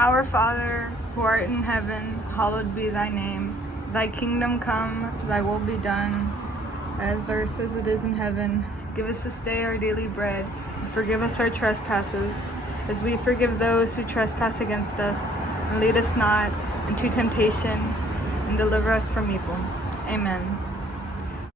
Our Father, who art in heaven, hallowed be thy name. Thy kingdom come, thy will be done, as earth as it is in heaven. Give us this day our daily bread, and forgive us our trespasses, as we forgive those who trespass against us. And lead us not into temptation, and deliver us from evil. Amen.